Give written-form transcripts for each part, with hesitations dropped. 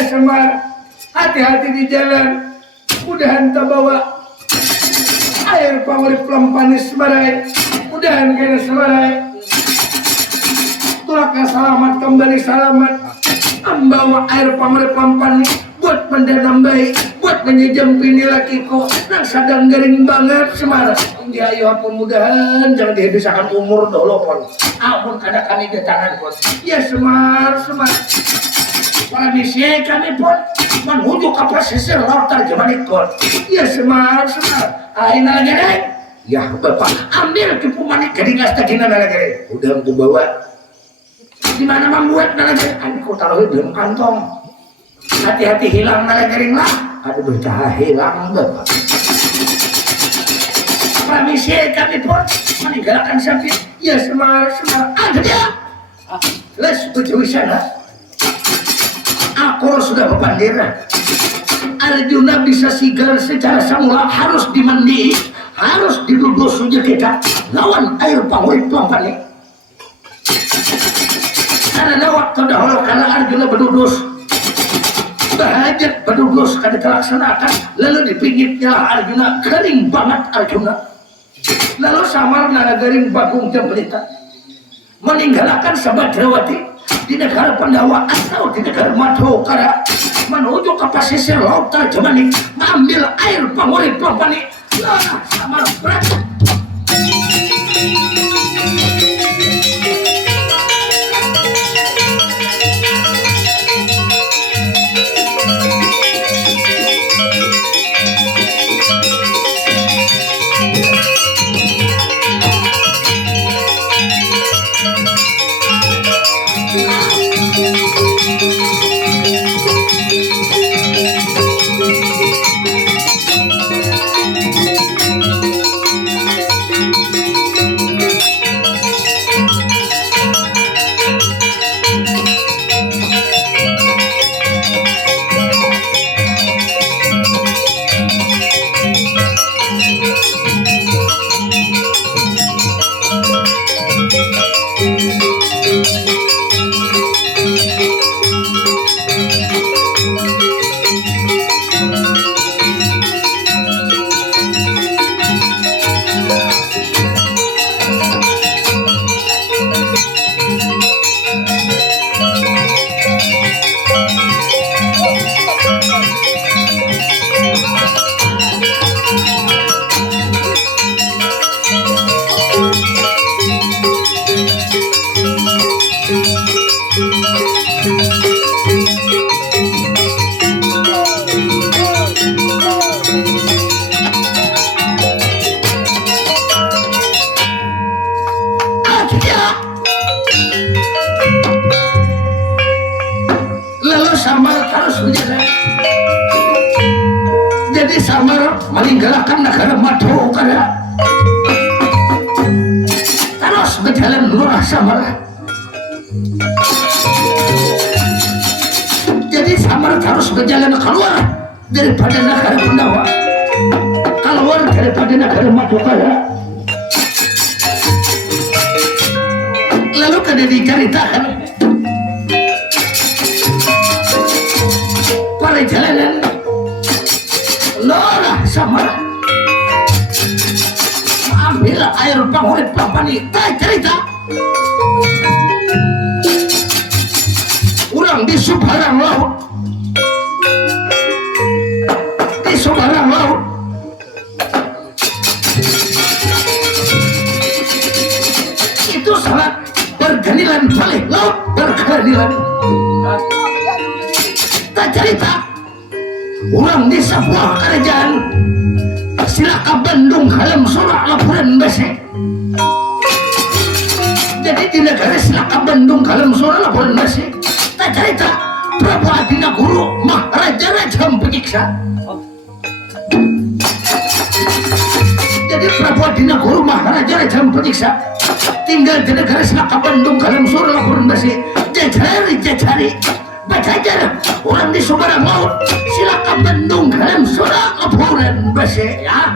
Ya Semar, hati-hati di jalan. Mudahan tak bawa air pangurip Lampanis Semarai. Mudahan kena Semarai. Tulaka selamat kembali selamat. Membawa air pangurip Lampanis buat mendanam baik, buat menyejam pini lakiku yang sedang garing banget Semar. Ya ayo pun mudahan jangan dihabisakan umur dulu pun. Ampun kada kami di tangan pun. Ya Semar. Para misi kami pun menuju ke pesisir laut terjemahan ikut. Ya Semar. Aina lagi. Ya Bapak, ambil tipu manik gading tadi nana lagi. Udah aku bawa. Di mana membuat nana lagi? Aku taruh di dalam kantong. Hati-hati hilang nana garing lah. Ada bercah hilang Bapak. Para misi kami pun meninggalkan sapi. Ya Semar. Ada dia. Les betul sana. Aku sudah berpandir. Arjuna bisa sigar secara semula harus dimandi, harus diduduk saja kita lawan air pangurip Lampanis. Karena waktu dahulu karena Arjuna berdudus, bahajat berdudus kada terlaksanakan, lalu di pinggirnya Arjuna kering banget Arjuna. Lalu samar nana garing Bagong Jambrita meninggalkan Sabadrawati di negara Pandawa atau di negara Madukara menuju ke pesisir laut terjemanik mengambil air pangurip Lampanis. Lah sama berat. Lalu samar terus menjaga. Jadi samar meninggalkan negara Madukara. Terus berjalan lurah samar. Jadi samar terus berjalan keluar daripada negara Pandawa, keluar daripada negara Madukara. Lalu kada diceritakan pada jalanan lorah samar ambil air pangurip Lampanis. Tak cerita orang di seberang laut, itu sangat berganilan balik laut berganilan. Tak cerita orang di sebuah kerajaan silaka Bandung halam sorak laporan besek. Jadi di negara silaka Bandung halam sorak laporan besek. Tak cerita Prabu Adinaguru Maharaja Raja Pejiksa. Jadi Prabu Adinaguru Maharaja Raja Pejiksa tinggal di negara silaka Bandung halam sorak laporan besek. Jajari bacajar orang di seberang laut silaka Bandung halam sorak laporan besek ya.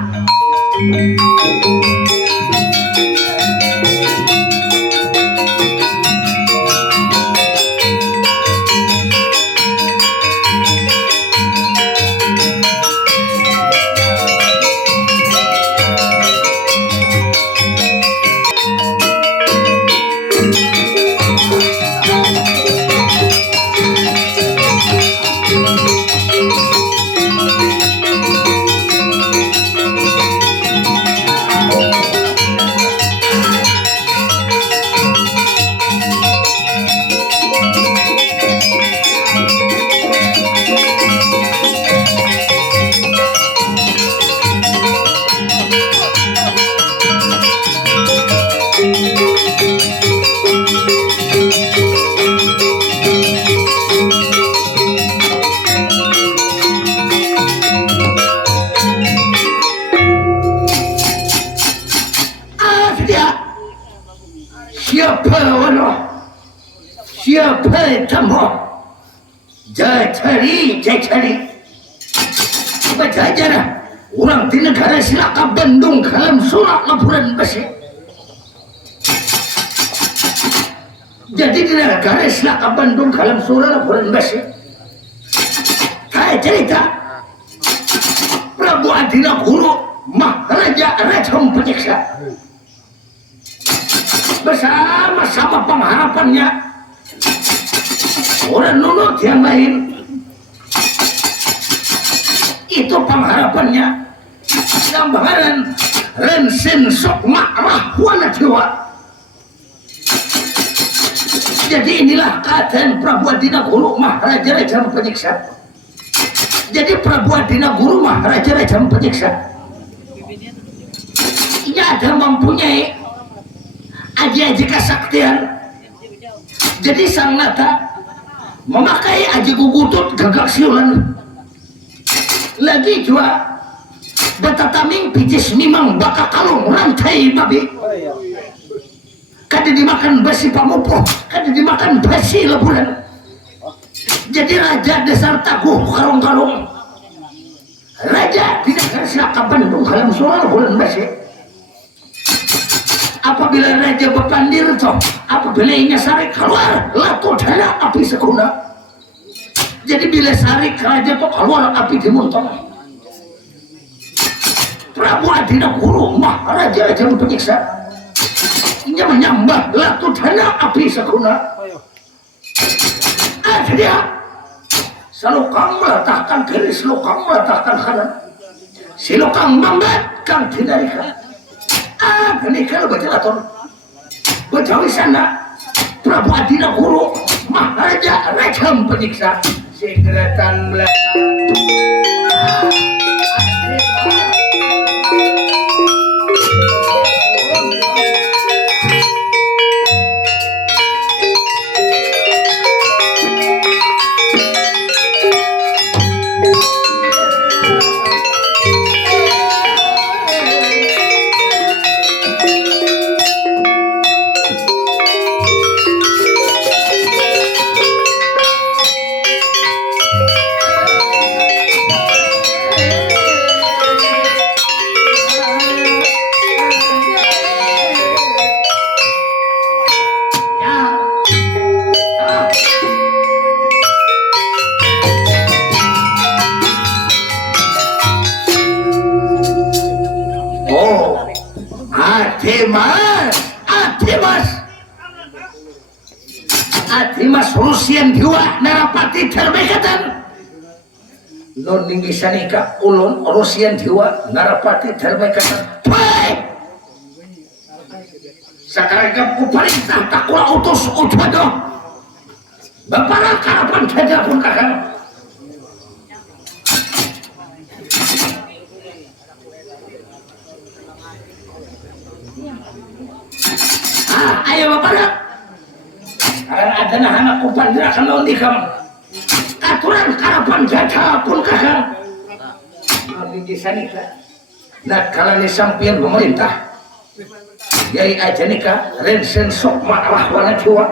Jajari bajajar orang di negara silaka Bandung kalam surat laporan besi. Jadi di negara silaka Bandung kalam surat laporan besi. Saya cerita Prabu Adina Guru Maharaja Rajam Penyiksa bersama-sama pengharapannya orang nunut yang lain. Itu pengharapannya gambaran Rensen Sokma Rahwana Dewa. Jadi inilah keadaan Prabu Adina Guru Maharaja Rajam Penyiksa. Jadi Prabu Adina Guru Maharaja Rajam Penyiksa ia ada mempunyai aji-aji kesaktian. Jadi sang nata memakai aji gugutut gagak siulan lagi juga betataming picis mimang baka kalung rantai babi kada dimakan basi pamupo, kada dimakan basi lebulan. Jadi raja dasar taguh karung-karung raja tidak kerasa Bandung kalam soal bulan basi. Apabila raja berpandir toh, apabila inya sari keluar lato dana api sekuna. Jadi bila sari raja toh keluar api dimuntong. Prabu Adina Guru Maharaja Rajam Penyiksa inya menyambah lato dana api sekuna. Dia selokang meletakkan kiri, selokang meletakkan kanan, selokang mambat kang tindarika. Ini kalau baca laton baca wisana Prabu Adina Guru Maharaja Rajam Penyiksa segretan belakang. Atimas Rusian Dewa Narapati Terbekatan non ninggi sanika ulun Rusian Dewa Narapati Terbekatan. Baik sekarang pemerintah takula utus utado bapak karapan saja pun kakak. Ayo bapak ada nah anak kupan gerakan lawan dikam aturan karapan jaja pun kakak di sanika. Nah kalau ini sampian pemerintah yai aja nikah Rensen Sokma Rahwana Dewa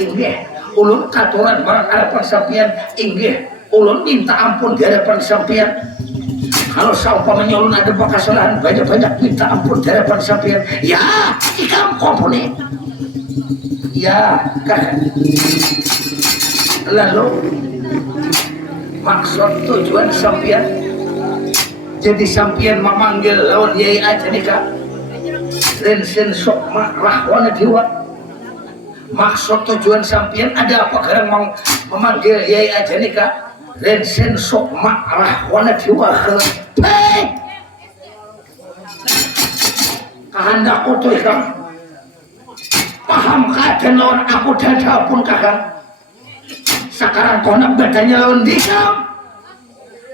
inggih ulun katuran barang harapan sampian inggih ulun minta ampun di hadapan sampian. Kalau saumpamanya ulun ada kesalahan banyak-banyak minta ampun di hadapan sampian. Ya ikam kompone ya kakak. Lalu maksud tujuan sampian jadi sampian memanggil lawan yai aja nikah Rensen Sokma Rahwana Dewa. Maksud tujuan sampian ada apa karena memanggil yai aja nikah Rensen Sokma Rahwana Dewa ke kehendakku tuh ikam paham kaden lawan aku dada pun kakak. Sekarang konak bedanya lawan dikam.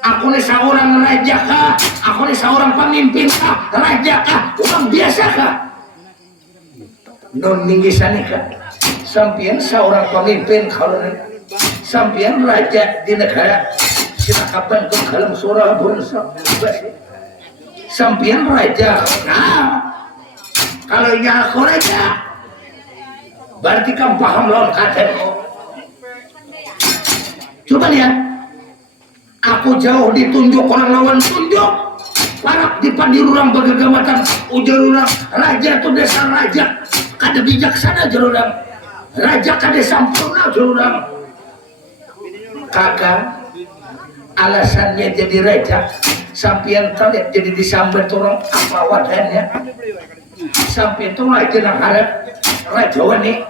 Aku nih seorang raja kah? Aku nih seorang pemimpin kah? Raja kah? Orang biasa kah? Non ninggisan kah? Sampian seorang pemimpin kalau sampian raja di negara silakaban ke dalam surah bangsa. Sampian raja. Nah, kalau ya aku raja berarti kamu paham lawan kaden. Coba lihat, aku jauh ditunjuk orang lawan tunjuk, parak di pandirurang bagagamatan ujar urang raja itu desa raja kada bijaksana jerurang raja kada sampurna jerurang. Kakak alasannya jadi raja sampian tahu jadi disambat orang apa wadahnya sampai itu lagi nak harap raja wani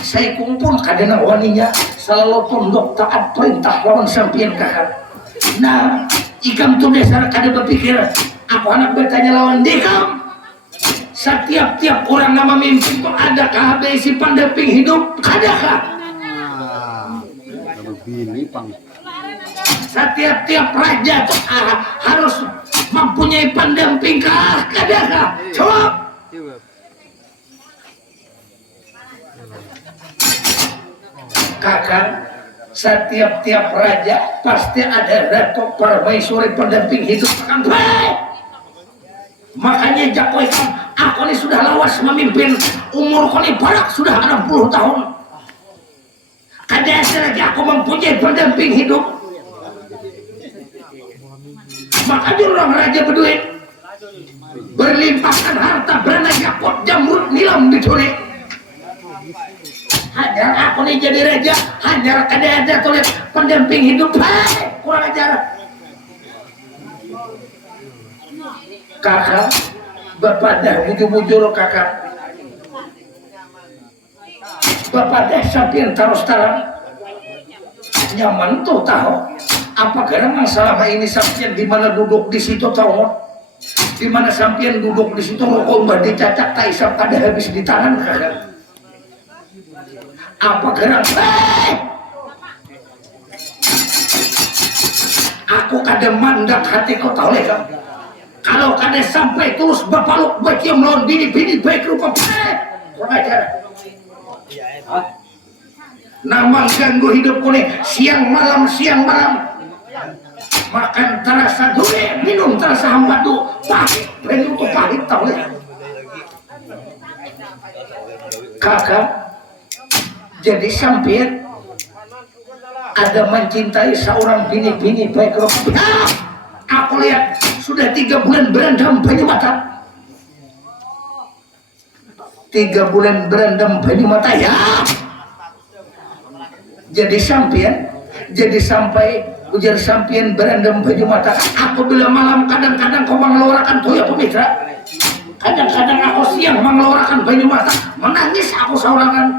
saya kumpul kadang waninya selalu tunduk taat perintah lawan sampian kakak. Nah ikam tuh dasar kada berpikir apa anak bertanya lawan dikam setiap orang nama mimpi itu ada KHBC pendamping hidup kadakah setiap raja itu harus mempunyai pendamping kah kadakah jawab. Kakak setiap raja pasti ada ratu permaisuri pendamping hidup sampai makanya jakoi aku ini sudah lawas memimpin umur koni barak sudah 60 tahun kada lagi aku mempunyai pendamping hidup makanya orang raja berduit berlimpahkan harta beranak yakut jamrut nilam dicuri hajar aku nih jadi raja hajar kada ada tulis pendamping hidup kurang ajar. Kakak bapak dah bujur-bujur kakak bapak dah sampai terus terang nyaman tuh tahu apa karena selama ini sampai di mana duduk di situ tahu di mana sampai duduk di situ rokok mbak dicacak taisap kada habis di tangan kakak apa gerak aku kada mandak hatiku tahu lekam kalau kada sampai terus bapaluk baik yang melawan bini-bini baik rupa kurang ajar nama ganggu hidupku nih siang malam makan terasa dure minum terasa hambatu pahit minum tuh pahit tahu lekam kakak jadi sampai ada mencintai seorang bini-bini baik rupa aku lihat sudah 3 bulan berendam banyu mata 3 bulan berendam banyu mata ya jadi sampai ujar sampian berendam banyu mata aku bila malam kadang-kadang kau mengeluarkan tuh ya pemitra kadang-kadang aku siang mengeluarkan banyu mata menangis aku seorangan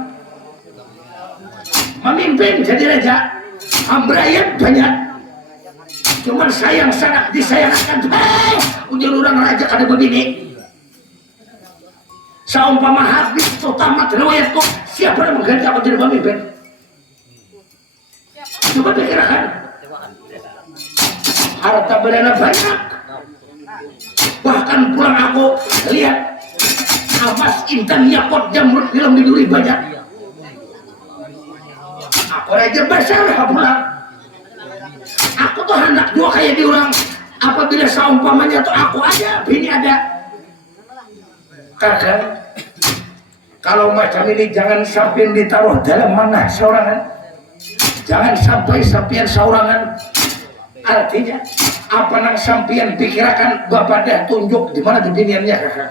memimpin jadi raja ambrayan banyak cuman sayang sangat disayangkan ujar orang raja kada begini saumpama habis tamat riwayat kok siapa yang mengganti aku jadi pemimpin coba pikirkan harta benda banyak bahkan pulang aku lihat amas intan yakot jamrut dalam biduri banyak aku raja besar pulang aku tuh hendak juga kayak di orang apabila saumpamanya tuh aku ada bini ada kakak kalau macam ini jangan sampai ditaruh dalam mana seorangan jangan sampai sampian seorangan artinya apa nang sampian pikirkan bapak dah tunjuk di mana biniannya kakak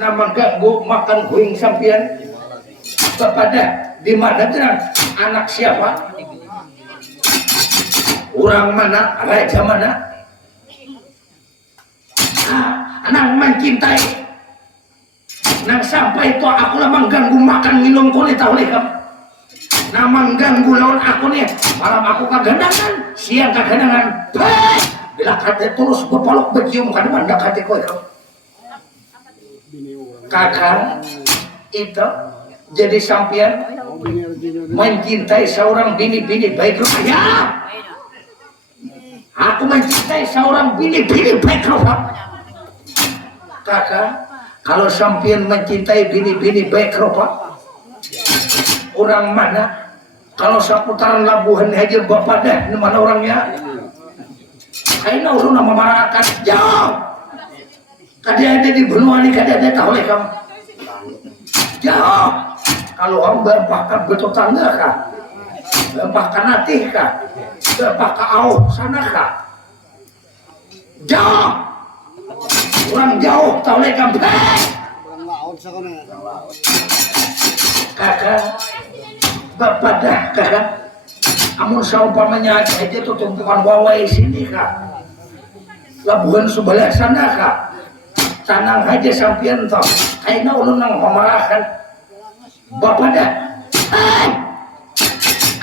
nama ganggu makan guing sampian bapak dah di mana anak siapa orang mana raja mana nang mencintai nang sampai itu aku lah mengganggu makan minum kulit tahu lekam nang mengganggu lawan aku nih malam aku kagandangan siang kagandangan bila kata terus berpaluk bercium kan mandak hati kau kakak itu jadi sampian mencintai seorang bini-bini baik rupa aku mencintai seorang bini-bini baik rupa kakak kalau sampian mencintai bini-bini baik rupa orang mana kalau seputaran Labuhan aja bapak dah mana orangnya kayaknya urun nama masyarakat jauh kada ada di benua ini kada ada tahu lekam jauh kalau orang berpakat betul tangga kah Bapak kanatih kah? Bapak kaau sana kah? Jauh. Orang jauh tahu lekam. Kakak, bapak dah kakak. Amun saumpamanya aja tuh tumpukan wawai sini kak. Labuhan sebelah sana kak. Tanang aja sampian toh. Kayaknya ulun nang pemarahan. Bapak dah.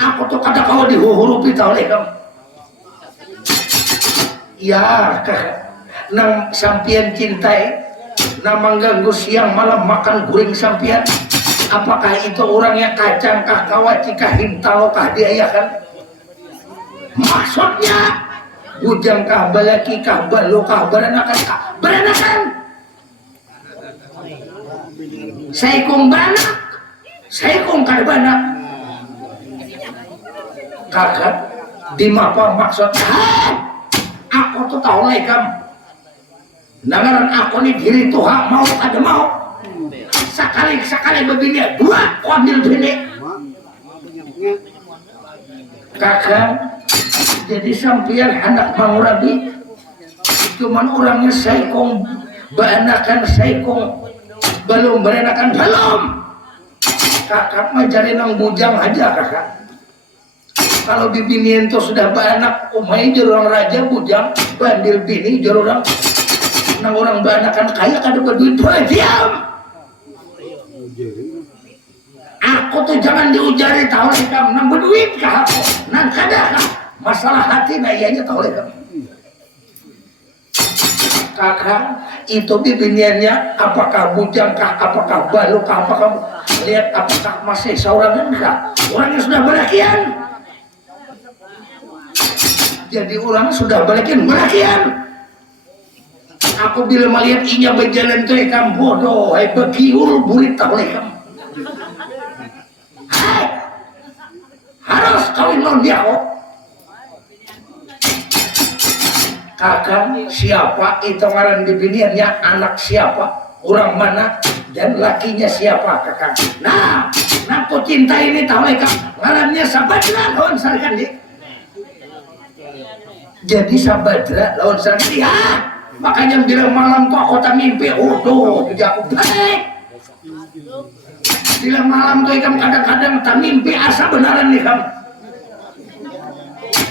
Aku tuh kata kau dihurupi tahu lekam. Ya kakak. Nang sampian cintai. Nang mengganggu siang malam makan guring sampian. Apakah itu orangnya kacang kah kawaci kah hintalo kah dia ya kan? Maksudnya bujang kah balaki kah balu kah beranakan kah beranakan? Saikung banak, saikung kah banak. Kakak, di apa maksudnya? Aku tuh tahu lekam. Nangaran aku nih diri Tuhan mau ada mau. Sekali begini dua ambil bini kakak jadi sampian anak mangurabi cuman orangnya saikong berenakan saikong belum berenakan belum kakak mencari nang bujang aja kakak kalau di binian tuh sudah beranak umai jorong raja bujang bandil bini jorong nang orang berenakan kaya kada berduit diam. Aku tuh jangan diujari tahu lekam nang berduit kah aku nang kada kah masalah hati nah ianya tahu lekam kakak itu bibiniannya apakah bujang kah apakah balu kah apakah lihat apakah masih seorang kah orangnya sudah berakian jadi orang sudah balikin berakian aku bila melihat inya berjalan tuh lekam bodoh hai begiul burit tahu lekam harus kawin non dia kok kakak siapa itu ngaran di biniannya anak siapa orang mana dan lakinya siapa kakak nah aku cinta ini tahu lekam ngarannya Sabadra lawan Sarikandi jadi Sabadra lawan Sarikandi ya makanya bilang malam kok aku tak mimpi tuh aku baik bila malam tuh ikam kadang-kadang tak mimpi asa benaran nih kamu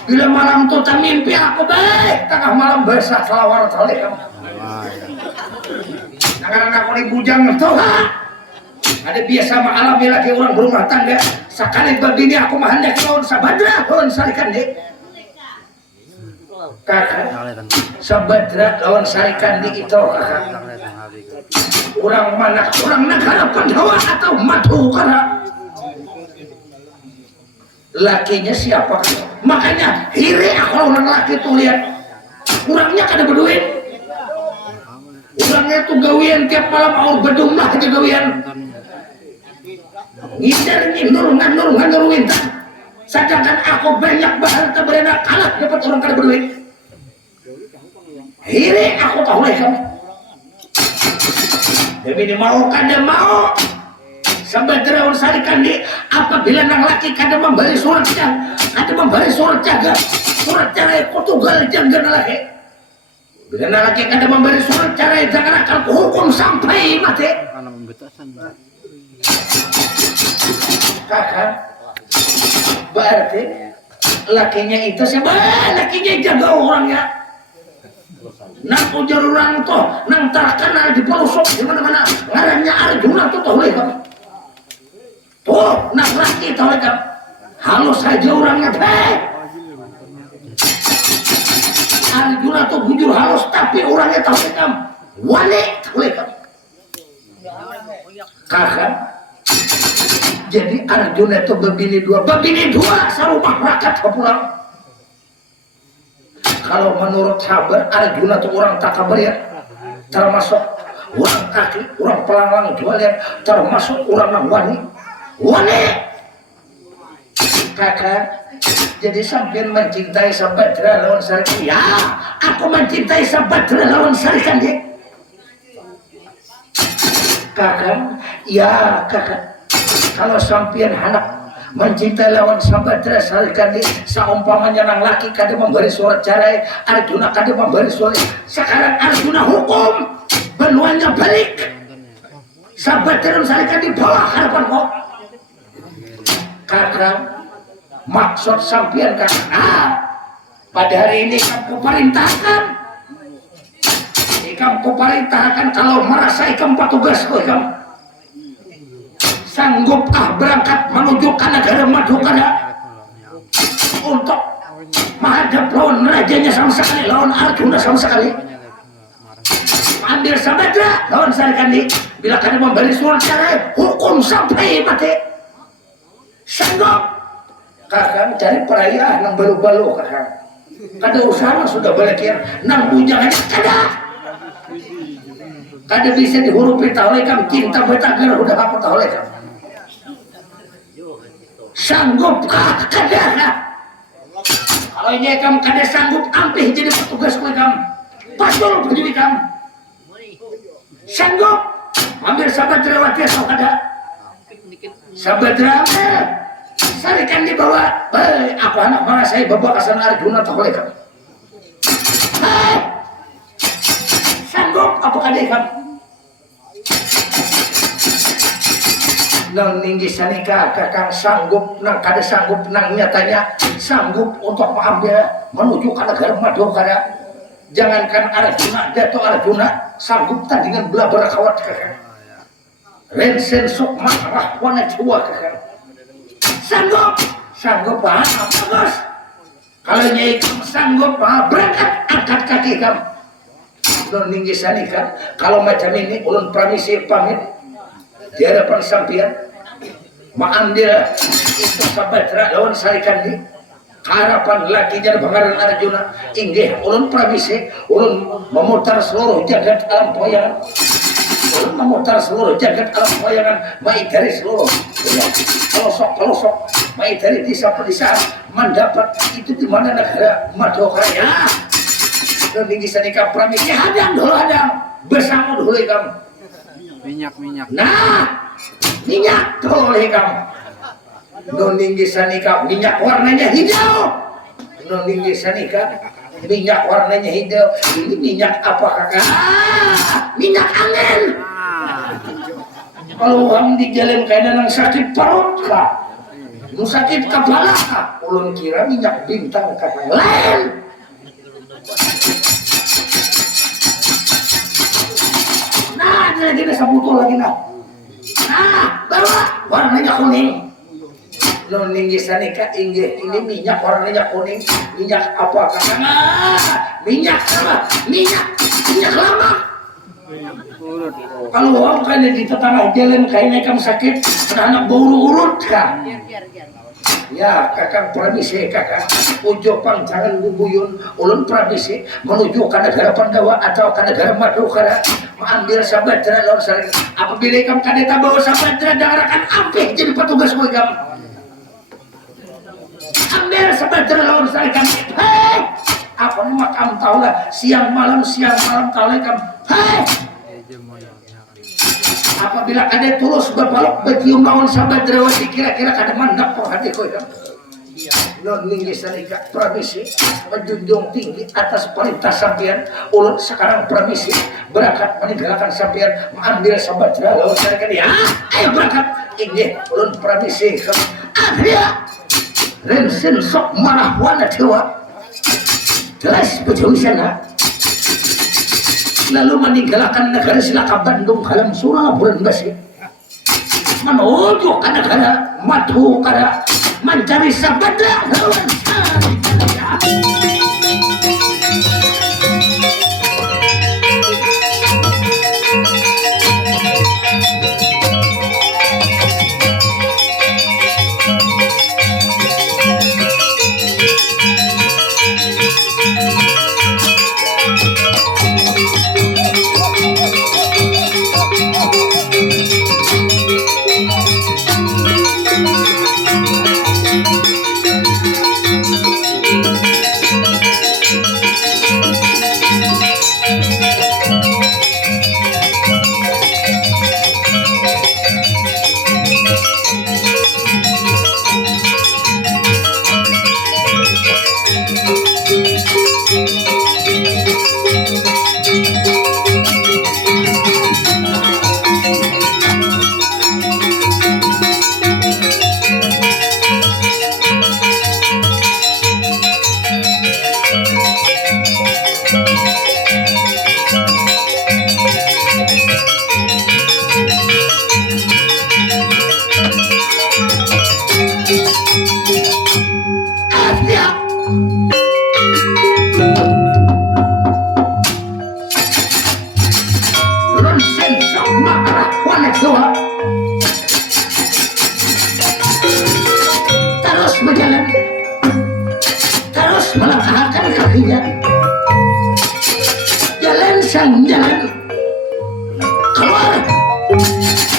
bila malam tuh tak mimpi aku baik tengah malam besar selawar tali kamu karena aku nih bujang tuh ada biasa malam bila lagi orang berumah tangga sekali begini aku mah hendak lawan Sabadra lawan Sarikandi kakak Sabadra lawan Sarikandi itu kakak orang mana orang negara Pandawa atau Madukara lakinya siapa makanya iri aku orang laki tuh lihat orangnya kada berduit orangnya tuh gawian tiap malam aur bedung lah aja gawian ngindur winter sedangkan aku banyak baharta berenak kalah dapat orang kada berduit iri aku tahu lah kamu demi mau kada mau Sabadra lawan Sarikandi apabila nang laki kada memberi surat jaga surat cerai Portugal jangan laki bila nang laki kada memberi surat cerai jangan akan hukum sampai mati kakak berarti lakinya itu siapa lakinya jaga orangnya nang ujar orang tuh nang terkenal di pelosok di mana-mana ngarannya Arjuna tuh tahu lekam tuh nang laki tahu lekam halus saja orangnya Arjuna tuh bujur halus tapi orangnya tahu lekam wali tahu lekam kakak jadi Arjuna itu bebini dua sarumah rakyat pulang kalau menurut sabar Arjuna tuh orang tak kabar ya termasuk orang kaki orang pelalang jual ya termasuk orang wani kakak jadi sambil mencintai Sabadra lawan Sarikandi ya aku mencintai Sabadra lawan Sarikandi kakak ya kakak kalau sampian anak mencintai lawan Sabadra Sarikandi saumpamanya nang laki kade memberi surat cerai Arjuna kade memberi surat sekarang Arjuna hukum benuanya balik Sabadra Sarikandi bawa harapan kok kakak maksud sampian kakak pada hari ini kamu perintahkan kamu perintahkan kalau merasa ikam petugas ikam sanggupkah berangkat menuju ke negara Madukara untuk menghadap lawan rajanya sama sekali lawan Arjuna sama sekali ambil Sabadra lawan Sarikandi bila kalian memberi surat cerai hukum sampai mati sanggup kakak cari perayaan yang baru-baru kakak kada usaha sudah balik nang bujang aja kada bisa dihurupi tahu lekam cinta betagar udah apa tahu lekam sanggupkah kada kalau ini kamu kada sanggup ampih jadi petugas kamu pasul berdiri kamu sanggup ambil Sabadra wakil atau kada Sabadra Sarikandi bawa aku anak mana saya bawa kasan Arjuna tak boleh kamu sanggup apa kada kamu nang ninggi sanika kakang sanggup nang kada sanggup nang nyatanya sanggup untuk mengambil menuju ke negara Madukara jangankan Arjuna Dato Arjuna sanggup tandingan belah berakawat kakang Rensen sok marah wana cua kakang sanggup bagus kalau nyai kamu sanggup berangkat angkat kaki kamu nang ninggi sanika kalau macam ini ulun pramisi pamit di hadapan sampian mengambil itu Sabadra lawan Sarikandi harapan laki jadi pengaruh Arjuna inggih ulun pramisi ulun memutar seluruh jagat alam poyangan ulun memutar seluruh jagat alam poyangan mai dari seluruh pelosok mai dari desa-desa mendapat itu di mana negara Madukara dan tinggi sanika pramisi hadang dulu hadang bersama dulu kamu minyak nah minyak boleh kamu noninggi sanika minyak warnanya hijau noninggi sanika minyak warnanya hijau ini minyak apa kakak minyak angin kalau orang di jalan kainan yang sakit perut kak nu sakit kepala kak ulun kira minyak bintang kakak lain nah lagi ada sabutul lagi nah bawa warnanya kuning noninggi sanika inggih ini minyak warnanya kuning minyak apa kakak minyak apa minyak lama kalau orang kayaknya di tetangga jalan kayaknya kamu sakit ada anak bau urut kak ya kakak pramisi kakak ujopang jangan bubuyun ulun pramisi menuju ke negara Pandawa atau ke negara Madukara mengambil Sabadra lawan Sarikandi apabila kamu kadeta bawa Sabadra dengarkan ampih jadi petugas kamu ambil Sabadra lawan Sarikandi hei apa nama kamu tahu lah siang malam tahu lah kamu hei apabila ada tulus berbalok bercium lawan Sabadra wasi kira-kira kada mandap por hati kau kamu non ninggi sanika pramisi menjunjung tinggi atas perintah sampian ulun sekarang pramisi berangkat meninggalkan sampian mengambil Sabadra lawan Sarikandi ayo berangkat ini ulun pramisi akhirnya Rensen sok marah wana dewa jelas berjauh sana lalu meninggalkan negara Silaka Bandung Halam Surah bulan Basi menuju ke negara Madukara mencari Sabadra lawan Sarikandi. siap. Ronsen sok marah wanet doa. Terus berjalan, terus melangkahkan kakinya. Jalan sang jalan keluar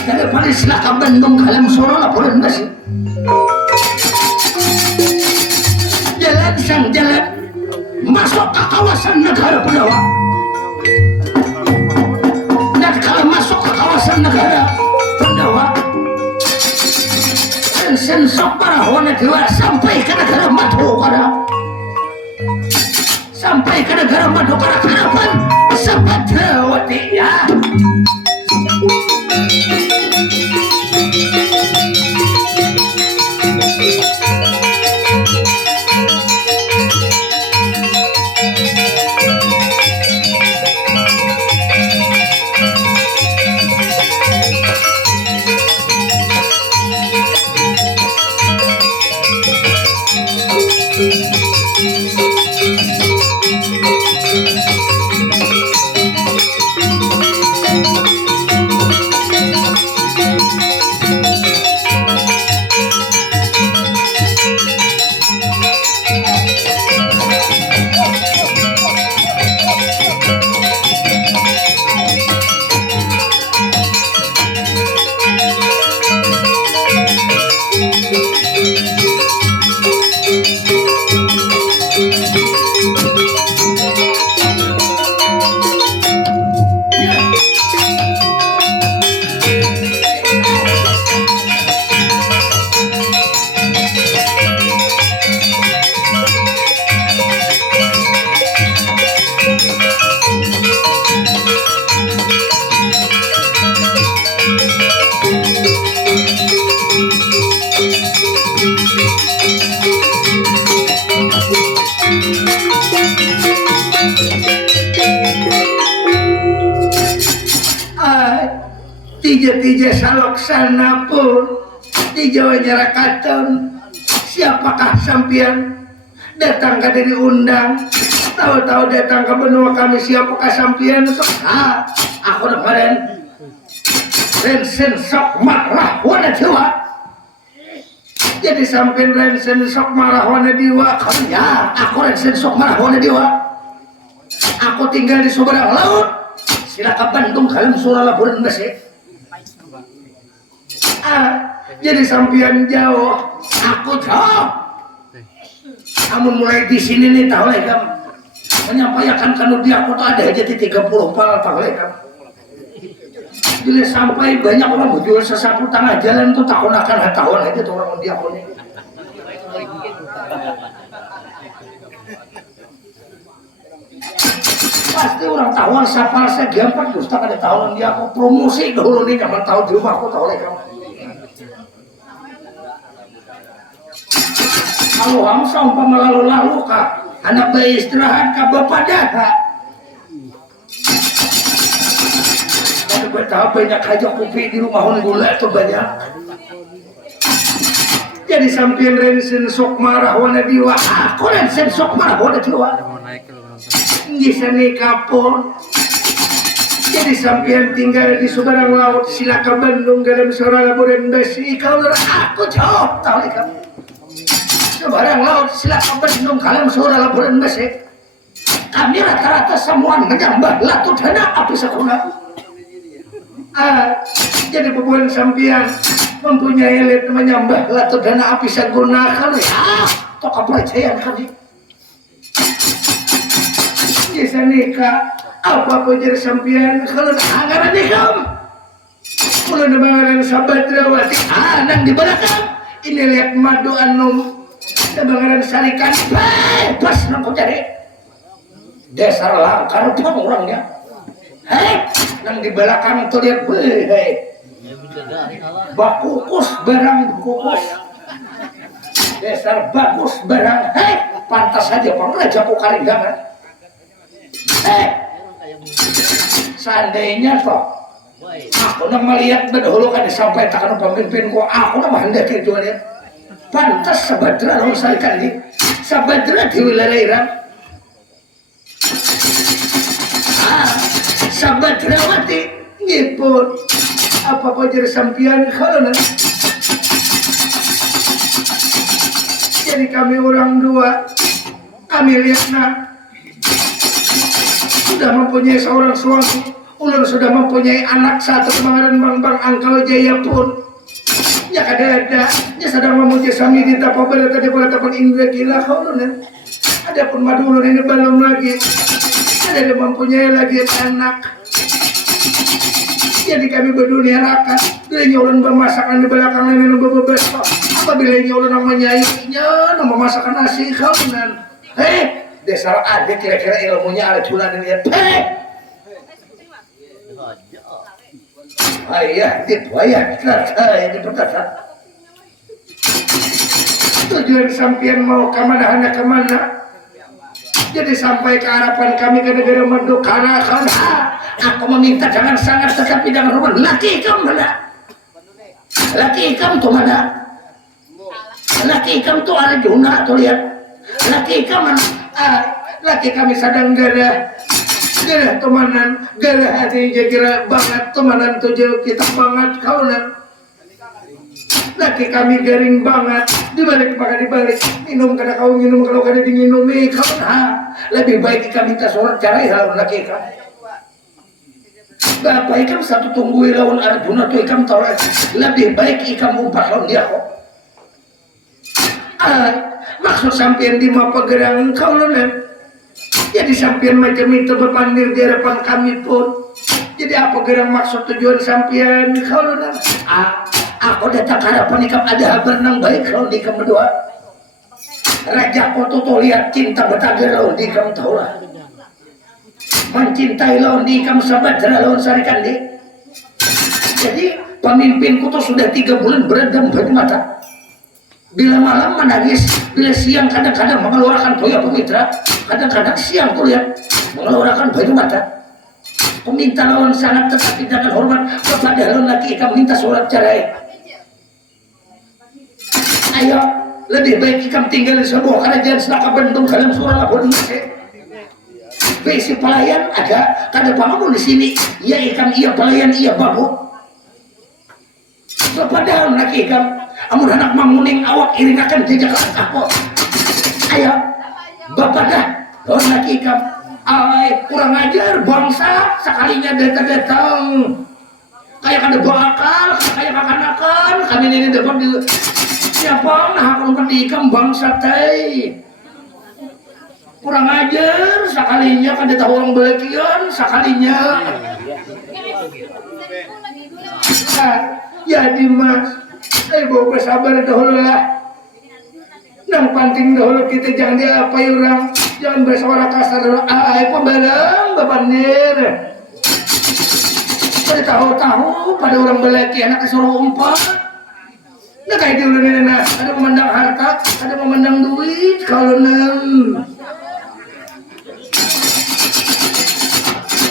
dari Paris Laka Bandung Kalam Solo laporan masih. Jalan sang jalan masuk ke kawasan negara Pendawa. Dan kalau masuk ke kawasan negara Pendawa, sen sok para wanita dewa sampai ke negara Madukara. Sampai ke negara Madukara harapan Sabadrawati ya. Tiga salok sana pun di Jawa Nyarakaton. Siapakah sampian datang ke diri undang? Tahu-tahu datang ke benua kami. Siapakah sampian? Aku kemarin Rensen sok marah wana dewa. Jadi sampean Rensen sok marah wana dewa. Ya, aku Rensen sok marah wana dewa. Aku tinggal di seberang laut. Silakan Bandung Kalam Solo laporan besi. Jadi sampian jauh, aku jauh. Kamu mulai di sini nih tahu lagi kamu menyampaikan kanu dia aku tuh ada aja di 30 pal tahu lagi kamu. Jadi sampai banyak orang berjual sesapu tengah jalan tuh tahun akan tahun aja tuh orang dia punya. Pasti orang tahuan sapal saya gampang justru ada tahunan dia aku promosi dulu nih kamu tahu di rumah aku tahu lagi kamu. Kalau hamsa umpama lalu-lalu kak anak bayi istirahat kak bapak dah gue tahu banyak aja kopi di rumah gula itu banyak. Jadi sampai Rensen sok marah wana diwa aku Rensen sok marah wana diwa bisa nih kapur. Jadi sampai tinggal di seberang laut silakan Bandung dalam suara laporan besi kalau aku jawab tahu kamu sebarang laut silakan Bandung Kalam Solo laporan besi. Kami rata-rata semua menyembah Latu Dana api sakuna. Jadi bebuan sampian mempunyai elit menyembah Latu Dana api sakuna kali. Tok kepercayaan kali. Bisa nikah apa pun jadi sampian kalau anggaran nikah. Mulai nebangaran Sabadrawati nang di belakang ini lihat madu anum. Kebangaran sarikan pas nampak jadi dasar langkar pun orangnya yang di belakang itu lihat bakukus barang kukus dasar bagus barang pantas saja pengraja Pukaringgangan seandainya toh aku nak melihat berdahulu kan disampaikan pemimpinku aku nak menghendaki itu lihat pantas Sabadra lawan sarikan di Sabadra di wilayah Iran. Sabadrawati ngipun apa pajar sampian kalau jadi kami orang dua kami lihatna sudah mempunyai seorang suami, ulun sudah mempunyai anak satu kemarin Bang Angkau Jaya pun ya kada ya sedang memuji sami di tapabel tadi pada tapan Indra gila ulun ada pun madu ulun ini belum lagi ada yang mempunyai lagi anak jadi kami berdunia raka bila ulun bermasakan di belakang ini besok apabila ulun namanya ibunya nama masakan nasi kaunan dasar adik kira-kira ilmunya ada culan ini ayah itu ayah ini berkata tujuan sampian mau kemana hanya kemana jadi sampai ke harapan kami ke negara Madukara aku meminta jangan sangat tetapi jangan rumah laki ikam mana laki ikam tuh mana laki ikam tuh ada juna tuh lihat laki ikam mana laki kami sedang gara temanan gara hati jaga banget temanan tujuh kita banget kaunan laki kami garing banget dibalik minum kada kau minum kalau kada diminumi kawan lebih baik kami minta surat cerai lawan laki kami bapak ikam satu tunggu lawan Arjuna tuh ikam tahu lebih baik ikam umpah lawan dia kok maksud sampean di mapa gerang kaunan jadi sampean macam itu berpandir di hadapan kami pun jadi apa gerang maksud tujuan sampean kaunan aku datang ke hadapan ikam ada kabar nang baik kalau di ikam berdua raja foto tuh lihat cinta bertagar lawan di ikam tahu lah mencintai lawan di ikam Sabadra lawan sarikan di jadi pemimpinku tuh sudah 3 bulan beredam bagi mata bila malam menangis bila siang kadang-kadang mengeluarkan toya pemitra kadang-kadang siang tuh lihat mengeluarkan baju mata peminta lawan sangat tetapi dengan hormat kepada lawan laki ikam minta surat cerai ayo lebih baik ikam tinggal di sebuah kerajaan selaka bentung dalam suara lapor besi pelayan ada kada bangun di sini ya ikam iya pelayan iya babu kepada laki ikam amun anak mamuning awak iringakan jejak langkah kok ayo bapak dah lawan laki ikam kurang ajar bangsa sekalinya datang kayak kada bakal kayak makan kami ini dapat di siapa nah aku di ikam bangsa teh kurang ajar sekalinya kada tahu orang belekian sekalinya jadi mas bawa sabar dahulu lah nang penting dahulu kita jangan diapai orang jangan bersuara kasar dulu pembarang bapandir pada tahu-tahu pada orang belaki anak disuruh umpat nah kayak dulu nenek ada memandang harta ada memandang duit kalau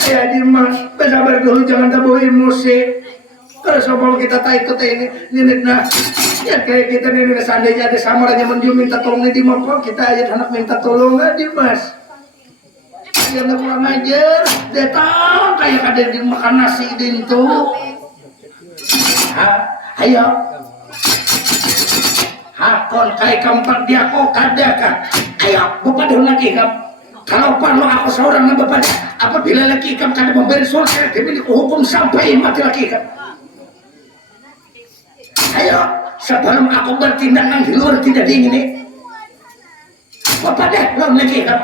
ya Dimas bersabar dulu jangan terbawa emosi kalau soal kita tak ikut ini nah ya kayak kita ini seandainya ada samaranya menju minta tolong di mapok kita aja anak minta tolong aja Mas jangan kurang ajar datang kayak ada di makan nasi dintu ayo hakon kayak keempat dia kok kadakan ayo bapak dulu lagi kam kalau perlu aku seorang bapak apabila lagi kam kada memberi surga demi hukum sampai mati lagi kam ayo sebelum aku bertindak yang di luar tidak diingini bapak deh lawan lagi kam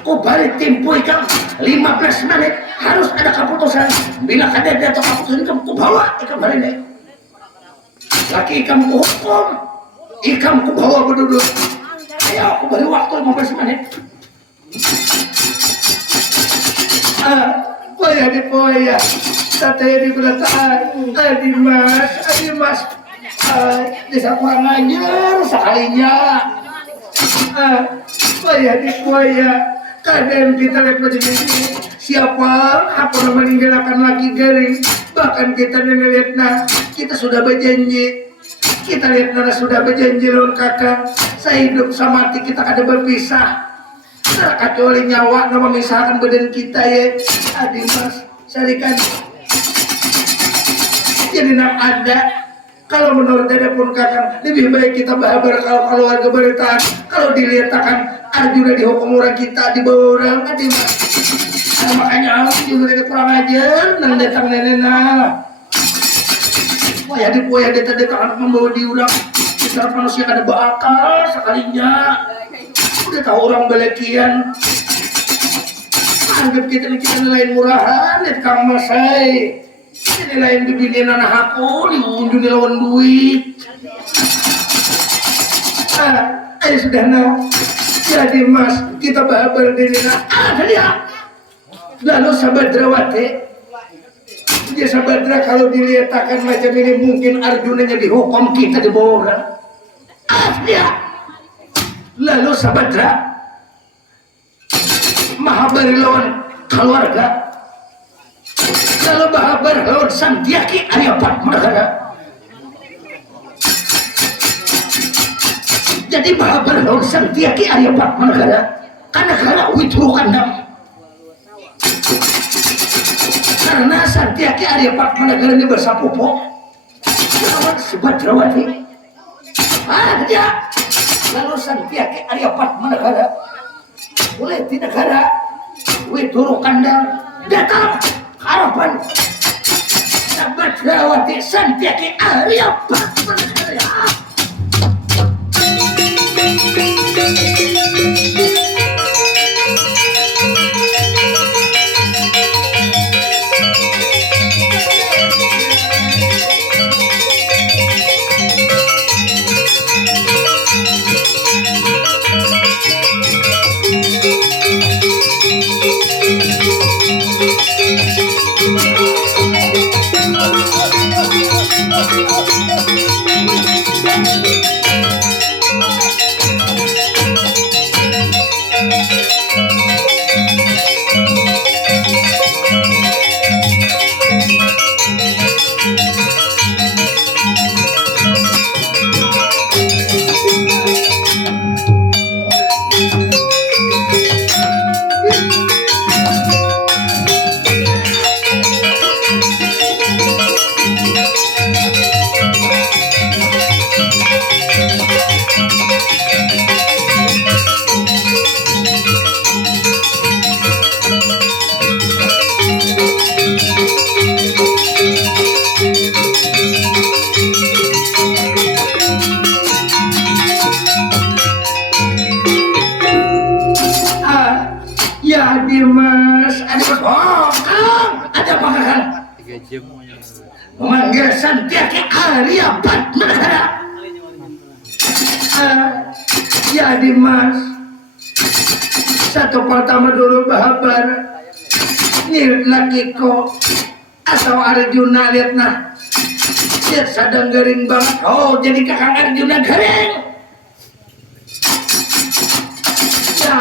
aku balik tempo ikam 15 menit harus ada keputusan bila kada ada keputusan ikam ku bawa ikam hari ini laki ikam ku hukum ikam ku bawa berduduk ayo aku beri waktu 15 menit poya di poya tatanya di belataan Dimas bisa kurang ajar sekalinya poya di poya kadang kita lihat macam ini siapa apa yang meninggalkan lagi garing bahkan kita lihat nah kita sudah berjanji kita lihat nana sudah berjanji lawan kakak, saya hidup sama mati kita kada berpisah. Nah, kecuali nyawa nama misalkan badan kita ya, adi mas, sarikan. Jadi nak ada. Kalau menurut dada pun kakak, lebih baik kita berkabar kalau keluarga beritaan. Kalau dilihatkan Arjuna dihukum orang kita di bawah orang, adi mas. Nah, makanya harus juga kurang ajar, nang datang nenek nah. Wah ya tadi anak membawa diulang. Kita manusia kada bakal sekalinya. Udah tahu orang belekian. Anggap kita nilaiin murahan, lihat kang masai. Ini nilaiin dibiniin anak aku, diunjuni lawan duit. Ayo sudah nah. Jadi mas, kita bahabar dini nah. Dia. Lalu Sabadrawati. Dia Sabadra kalau dilihatkan macam ini mungkin Arjunanya dihukum kita di bawah orang. Dia. Lalu Sabadra Mahabari lawan keluarga. Lalu Mahabar lawan Santiaki Aryapat Manegara. Jadi Mahabar lawan Santiaki Aryapat Manegara. Karena kalau Witru Kandang. Karena Santiaki Aryapat Manegara ini bersapupo lawan Subadrawati. Dia. Lalu Santiaki Aryapat Manegara boleh di negara Wituru Kandang datang harapan Subadrawati Santiaki Aryapat Manegara. Memanggil Santiaki Aryapat Manegara. Jadi mas, satu pertama dulu bahabar ini laki ko atau Arjuna lihat nah, lihat sadang garing banget. Oh jadi kakang Arjuna garing. Ya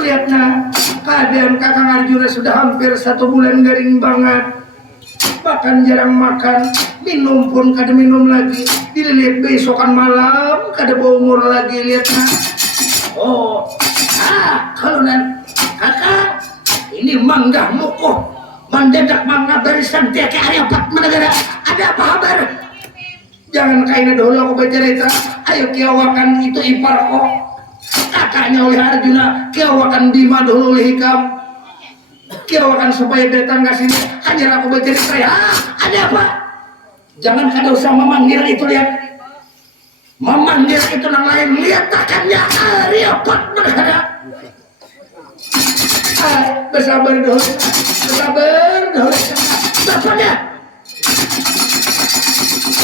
lihat nah, keadaan kakang Arjuna sudah hampir 1 bulan garing banget. Makan jarang makan, minum pun kada minum lagi. Dilihat besokan malam kada bawa umur lagi lihat nah. Oh, kalau nan kakak ini manggah mukuh mendadak mengabari Santiaki Aryapat Manegara. Ada apa kabar? Jangan kaina dulu aku baca cerita. Ayo kiawakan itu ipar kok. Kakaknya oleh Arjuna, kiawakan Bima dulu oleh Hikam. Kiawakan supaya datang ke sini. Hanya aku baca cerita ya. Ada apa? Jangan kada usah memanggil itu lihat. Memanggil itu yang lain lihat takannya Aryapat Manegara. Bersabar dulu. Bersabar dulu. Bapaknya.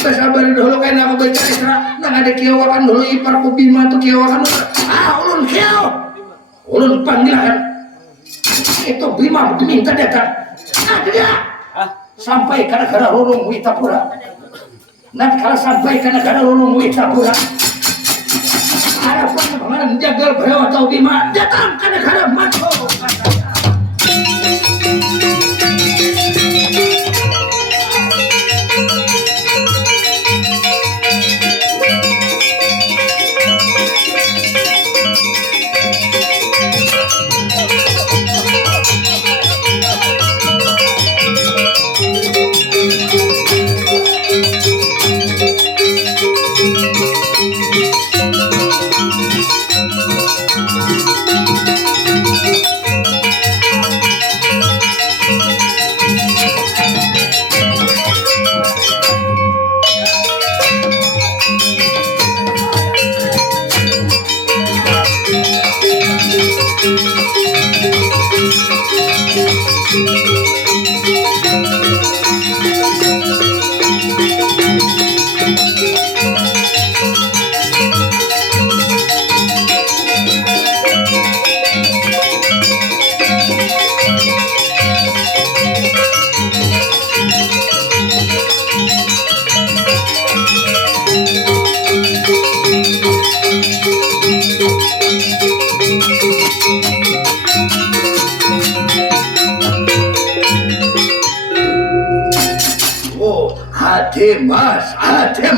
Bersabar dulu kayak aku baca cerita. Nang ada kiawakan dulu ipar ku Bima tuh kiawakan. Ulun kiau. Ulun panggilan. Itu Bima diminta datang. Dia sampai ke negara Rurung Witapura. Nanti kalau sampai ke negara Rurung Witapura, harapan kemarin jagal beliau atau Bima datang ke negara Mato.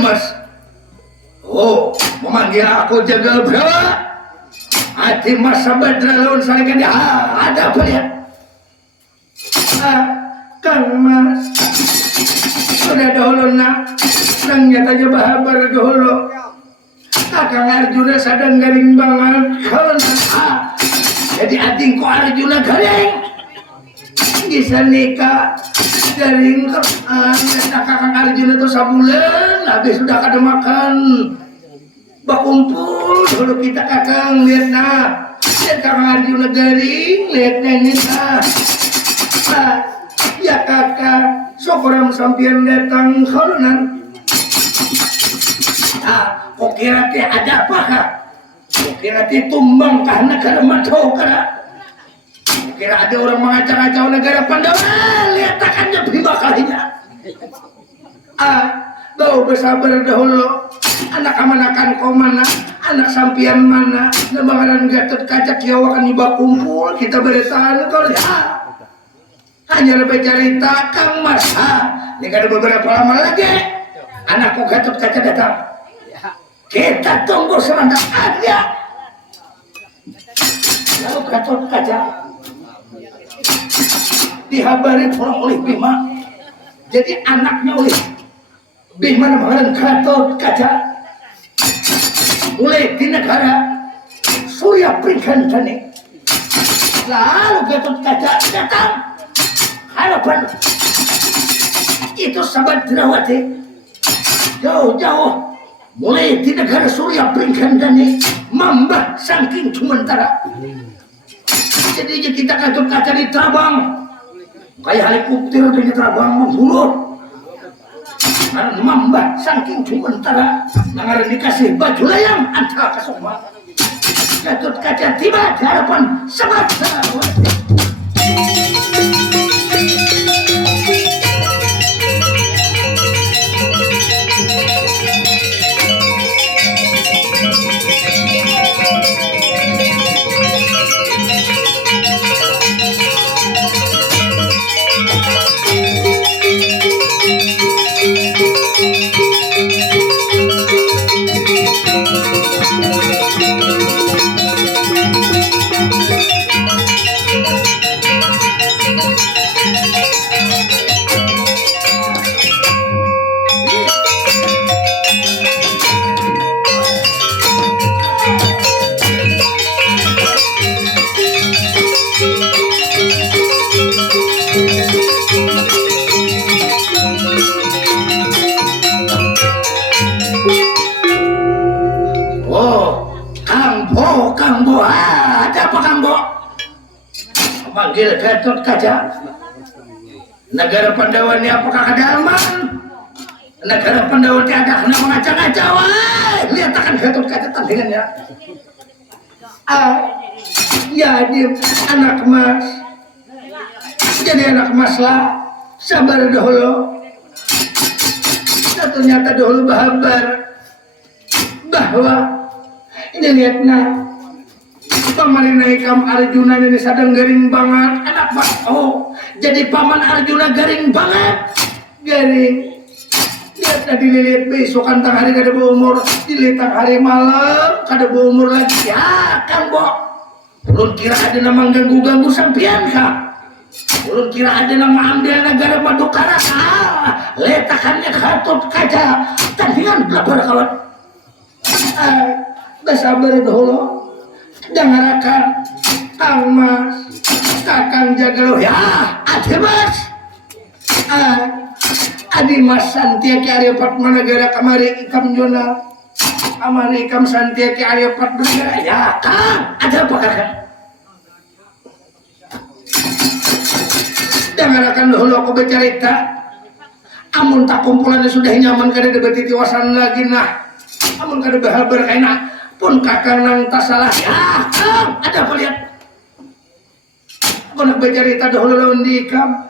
Mas. Oh, memanggil aku jagal berapa? Hati Mas Sabadra lawan saringan dia. Ada apa lihat? Kang Mas. Sudah dahulu nak. Nangnya aja bahabar dahulu. Kakang Arjuna sadang garing banget. Kalau nak. Jadi ading ko Arjuna garing. Bisa nikah garing kakang Arjuna itu sabulan. Habis sudah kada makan. Bakumpul dulu kita kakang lihat nah. Lihat kakang Arjuna garing. Lihat ini nah. Ya kakak sokoram sampian datang kolonan. Kok kira ada apa kak? Kok kira tumbang kah negara Madho kah? Kok kira ada orang mengacau-acau negara Pandawa? Lihat akannya prima kalinya. Kau bersabar dahulu. Anak amanakan kau mana? Anak sampian mana? Lebaran Gatot Kaca Kiawa kan iba kumpul. Kita beritahan kalau hanya lebih cerita Kang Mas. Ini ada beberapa lama lagi anakku Gatot Kaca datang. Kita tunggu sebentar aja. Lalu Gatot Kaca dihabari pulang oleh Bima. Jadi anaknya oleh Bima namanya Gatot Kaca mulai di negara Surya Pringkandani. Lalu Gatot Kaca datang. Harapan itu Sabadrawati jauh-jauh mulai di negara Surya Pringkandani mambah saking cumentara. Jadi kita Gatot Kaca di Trabang kayak helikopter di Trabang menghulur karena mambah saking cumentara nangar dikasih baju layang antara kesoma. Gatot Kaca tiba di hadapan Sabadrawati. Panggil Gatot Kaca. Negara Pandawa ini apakah ada aman? Negara Pandawa ini ada kena mengacau-acau. Lihat akan Gatot Kaca tandingannya. Ya dia anak Mas. Jadi anak Mas lah. Sabar dahulu. Ternyata dahulu bahabar bahwa ini lihatnya Paman Naikam Arjuna ini sadang garing banget anak Mas. Oh, jadi Paman Arjuna garing banget. Garing. Lihat tadi lihat besok antang hari kada berumur, dilihat hari malam kada berumur lagi. Ya, Kang Bo. Ulun kira ada nama ganggu-ganggu sampian kah? Ulun kira ada nama ambil negara Madukara. Letakannya Gatot Kaca. Tandingan pelapor kawan. Bersabar dahulu. Dengarkan Kang Mas, Kakang Jagalo ya, Adi Mas, Adi Mas Santiaki Aryopat Managara kamari ikam Jona, kamari ikam Santiaki Aryopat Managara ya, Kang, ada apa Kakang? Dengarkan dahulu aku bercerita, amun tak kumpulannya sudah nyaman kada debat titiwasan lagi nah, amun kada bahabar kena. Pun Kakang nang tak salah ya Kang, ada apa lihat aku nak bercerita dahulu lawan di ikam.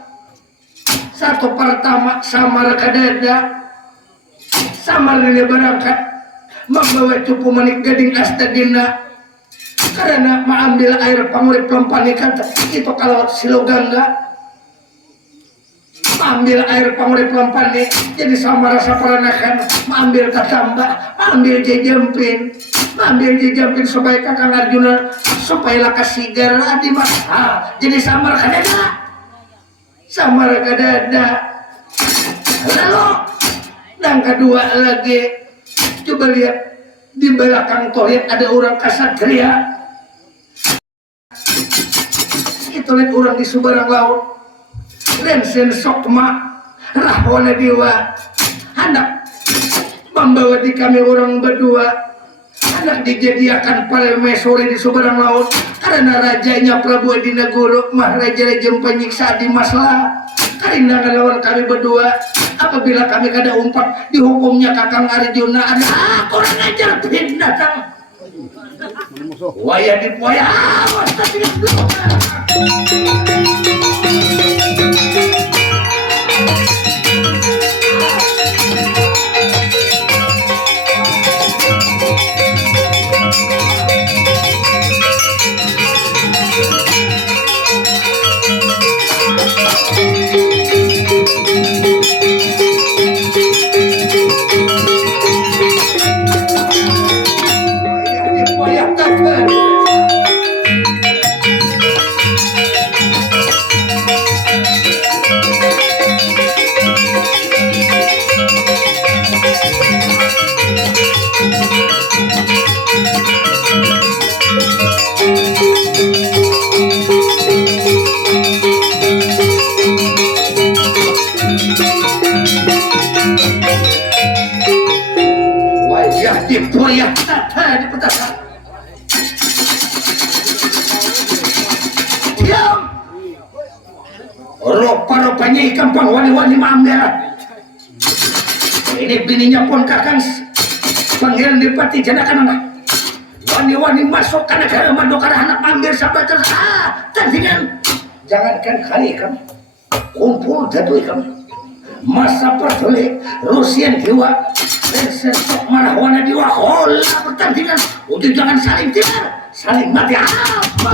Satu pertama samar kadada samar ini berangkat membawa cupu manik gading astadina karena mengambil air pangurip lempanikan itu kalau silo gangga ambil air pangurip lampani jadi sama rasa peranakan ambil katamba ambil jejempin supaya kakang Arjuna supaya laka sigar adi mas jadi samar kadada lalu dan kedua lagi coba lihat di belakang toilet ada orang kasatria itu lihat orang di Subarang Laut Lensen Sokma Rahwana Dewa anak membawa di kami orang berdua anak dijadiakan Palemesori di Subarang Laut karena rajanya Prabu Adinagoro Maharaja Raja penyiksa di masalah karena lawan kami berdua apabila kami kada umpat dihukumnya kakang Arjuna ada kurang ajar pindah kang waya dipoya awas tapi dipoyak tata di petasan diam rupa-rupanya ikan pang wani-wani mamnya ini bininya pun kakang panggil di pati janakan anak wani-wani masuk karena kaya mandokar anak mamir sampai terus tandingan jangankan kali ikan kumpul jatuh ikan masa pertoleh Rusian jiwa dan sesok marahwana diwa hola pertandingan untuk jangan saling tiar saling mati apa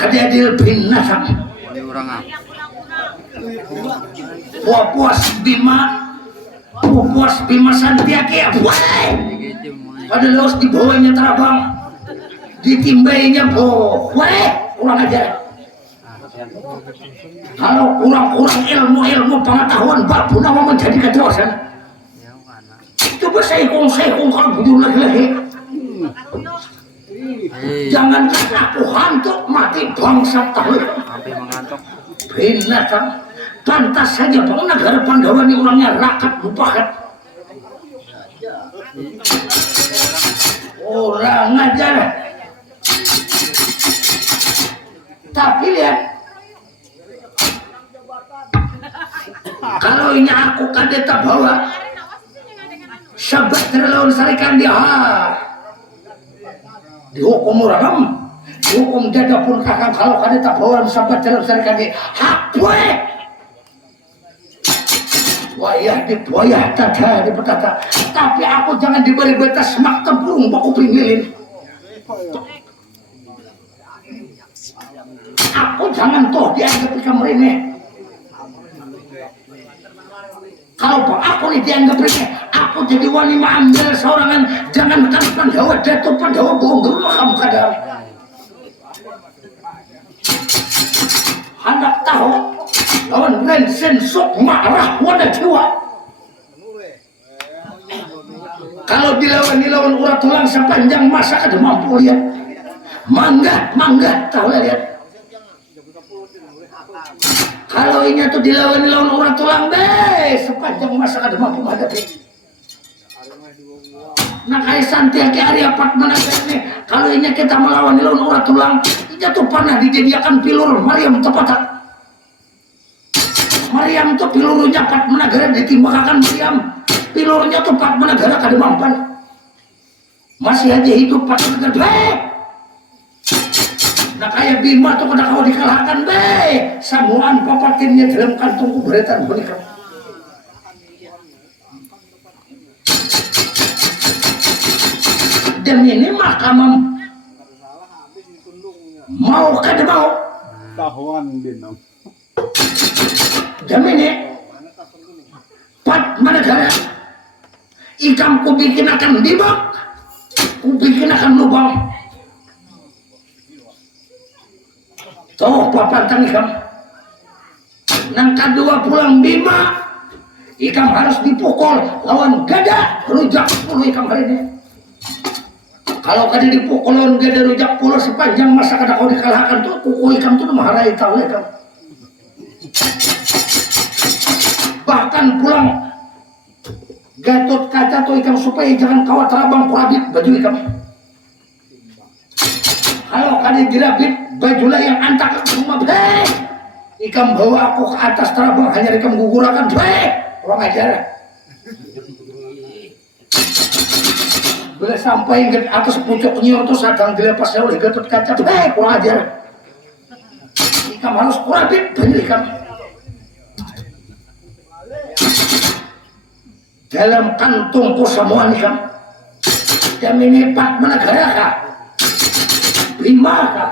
kadadil binatang puas Bima Santiaki woi padahal harus dibawanya terabang ditimbainya woi kurang ajar kalau kurang ilmu pengetahuan babu nama menjadi kedosan coba saya kong kalau bujur lagi jangankan aku hantu mati bangsa tahu sampai mengantuk binatang pantas saja bang negara Pandawa ini orangnya rakat mupakat orang ajar tapi lihat kalau ini aku kadeta bawa sahabat terlalu sarikan dia dihukum orang dihukum dada pun kakak kalau kadeta bawa sahabat terlalu sarikan dia hak gue wayah tata di petata tapi aku jangan diberi batas semak tempurung baku pinggilin aku jangan toh dianggap ikan merene kalau bang aku nih dianggap merene aku jadi wani ambil seorangan jangankan Pandawa Datuk Pandawa Bonggol makam kadang hendak tahu lawan Rensen sok marah wadah jiwa kalau dilawan urat tulang sepanjang masa ada mampu lihat mangga tahu lihat kalau ini tuh dilawan urat tulang sepanjang masa ada mampu hadapi nah kayak Santiaki Arya Padmana ini kalau ini kita melawan urat tulang dia tuh pernah dijadikan pilur Maryam tepatak Maryam tuh pilurunya Padmanagara ditimbangkan Maryam pilurunya tuh Padmanagara kada mampan masih aja hidup Padmanagara nah kayak Bima tuh kada kau dikalahkan samuan papatinnya dalam kantongku beretan benikah dan ini mahkamah mau kada mau tahuan binam jam ini Padmanagara ikam ku bikin akan dibak ku bikin akan lubang toh papantang ikam nang kedua pulang Bima ikam harus dipukul lawan gada rujak 10 ikam hari ini kalau kada dipukul lawan gada rujak 10 sepanjang masa kada kau dikalahkan tuh kuku ikam tuh maharai tahu ikam bahkan pulang Gatot Kaca tuh ikam supaya jangan kawat terabang kurabit baju ikam kalau kali dirabit bajulah yang antak ke rumah ikam bawa aku ke atas terabang hanya ikam gugurakan orang ajar boleh sampai ke atas pucuk nyiur tuh sadang dilepasnya oleh Gatot Kaca kurang ajar ikam harus kurabit baju ikam dalam kantung persamuan ikam jam ini Padmanagara kah Bima kah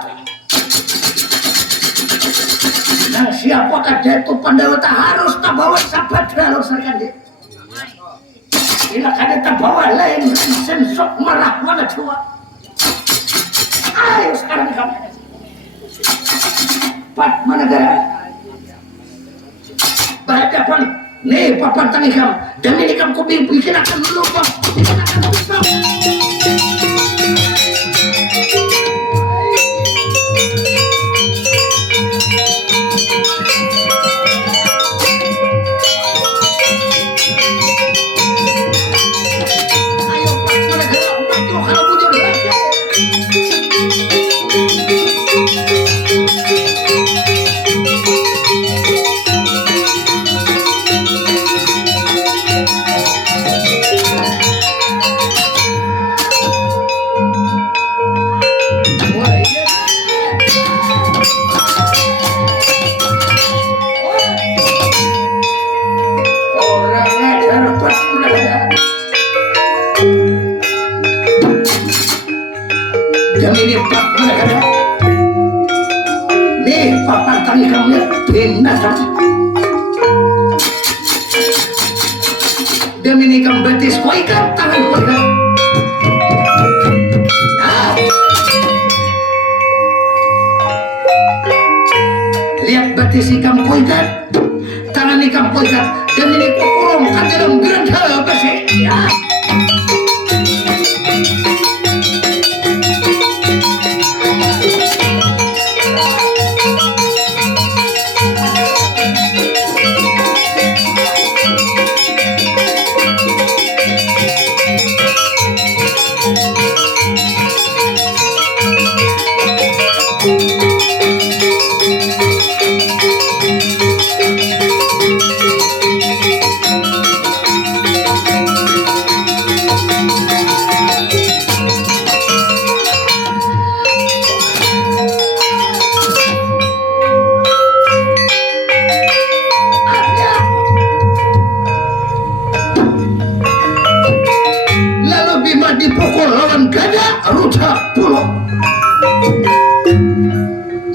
nah siapakah Datuk Pandawa tak harus tak bawa sahabat dalam serkan dia bila kada tak bawa lain sensok marah wadah tua ayo sekarang ikam Padmanagara berhadapan nih papantang ikam dan ini ikam bikin akan lubang bikin akan lubang ayo Padmanagara maju kalau bujur lagi demi nikam betis ko ikan tangan ko ikan. Lihat betis ikam ko ikan, tangan ikam ko ikan, dan ini ko kurung kan dalam geranda besi. Ya.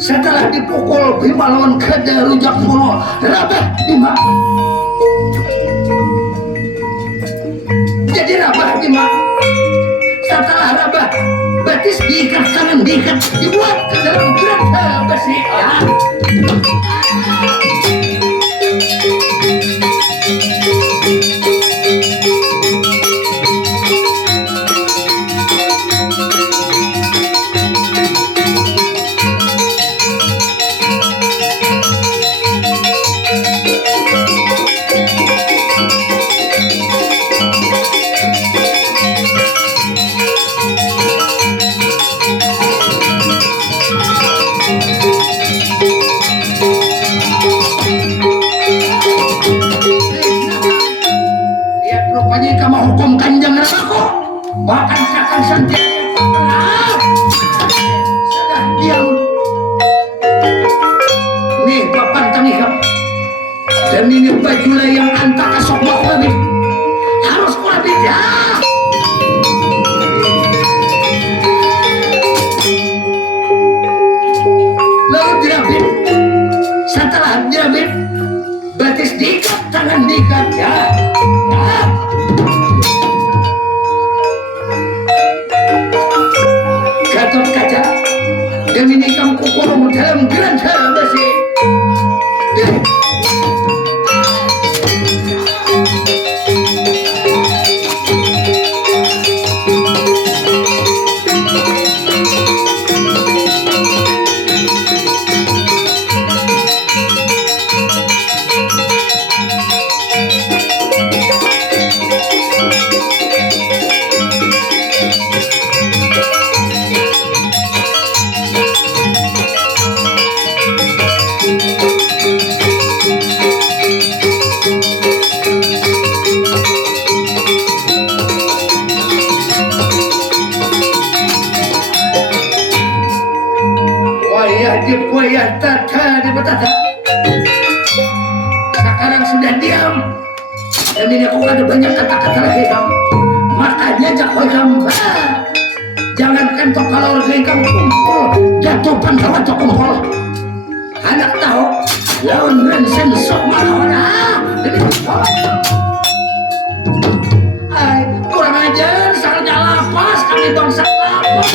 Setelah dipukul Bima lawan Gada rujak pulau rabah Bima. Jadi rabah Bima. Setelah rabah betis diikat tangan diikat dibuat ke dalam geranda besi. Ya. Hukum kanjeng Ramaku bahkan kakang Sanjaya sudah diam nih papan taniham dan ini bajulah yang antara sok kurabit harus kurabit ya. Lalu dirabit, setelah dirabit betis diikat tangan diikat ya. Gatot Kaca demi nikam kukurung dalam geranda besi. Wayah tata di betata sekarang sudah diam dan ini aku ada banyak kata-kata lagi kamu makanya jakoy kamu jangankan toh kalau lagi kamu kumpul jatuh pantawa toh kumpul anak tahu lawan rensen sok mana jadi kurang ajar salahnya lapas kami bangsa lapas.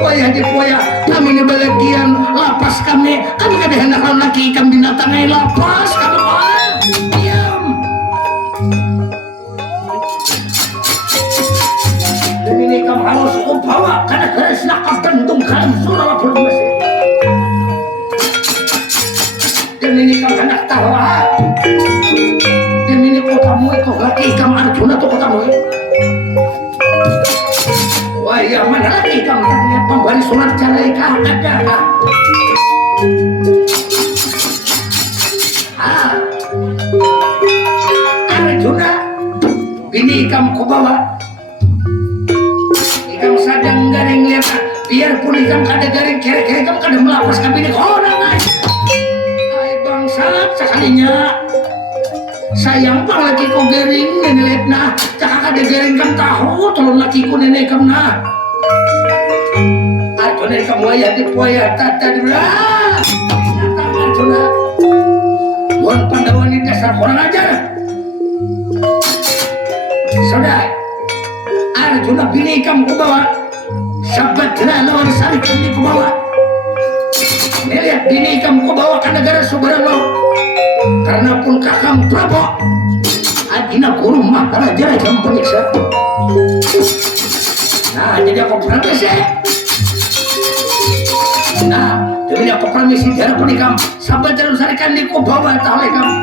Poya di poya kami ini bagian lapas kami kada hendak laki ikan binatang ay lapas kami diam dan ini kamu harus upawa karena keras nak bentung kalam surah bermesi dan ini kamu hendak tahu dan ini kotamu itu laki ikan Arjuna itu kotamu wah ya mana lagi kamu terlihat pemberi surat cerai kau ada Arjuna ini kamu ku bawa ikam sadang garing lihat biarpun ikam kada garing kira-kira ikam kada melapas kabini orang hai bangsat sekalinya sayang bang lagi ko garing nenek na cakak ada garing kam tahu tolong laki ko nenek kam na Arjuna kamu ayah di poya tata dula Arjuna Wan Pandawan dasar kurang ajar. Sudah Arjuna bini kamu kubawa, Sabatra lawan Sarikandi kubawa. Melihat bini kamu kubawa ke negara Subaralo, karena pun kakang Prabu Adina Guru Maharaja yang penyiksa. Nah, jadi aku permisi. Nah, jadi aku permisi dari penikam. Sabatra Sarikandi kubawa tak oleh kamu.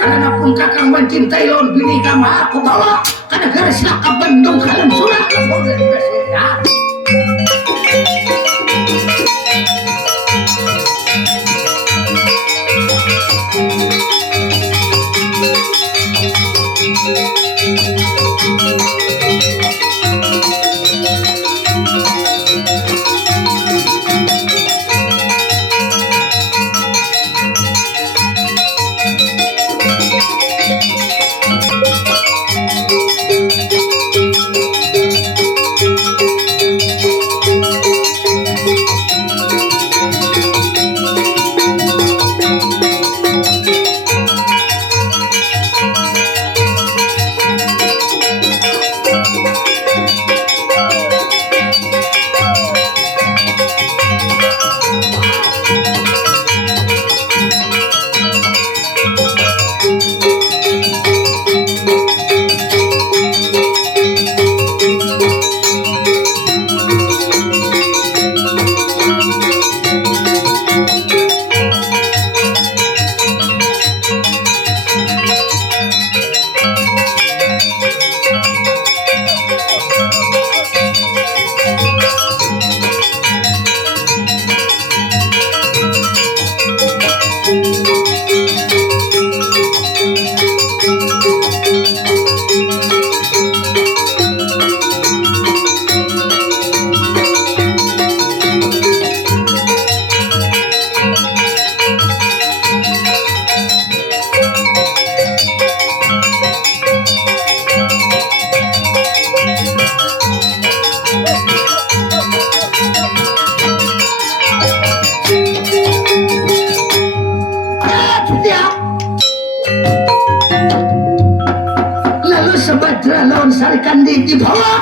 Karena pun kakang mencintai lawan bini kamu, aku bawa ke negara Selaka Bandung kalian sudah boleh dikasih ya. Lalu Sabatra lawan Sarikandi di bawah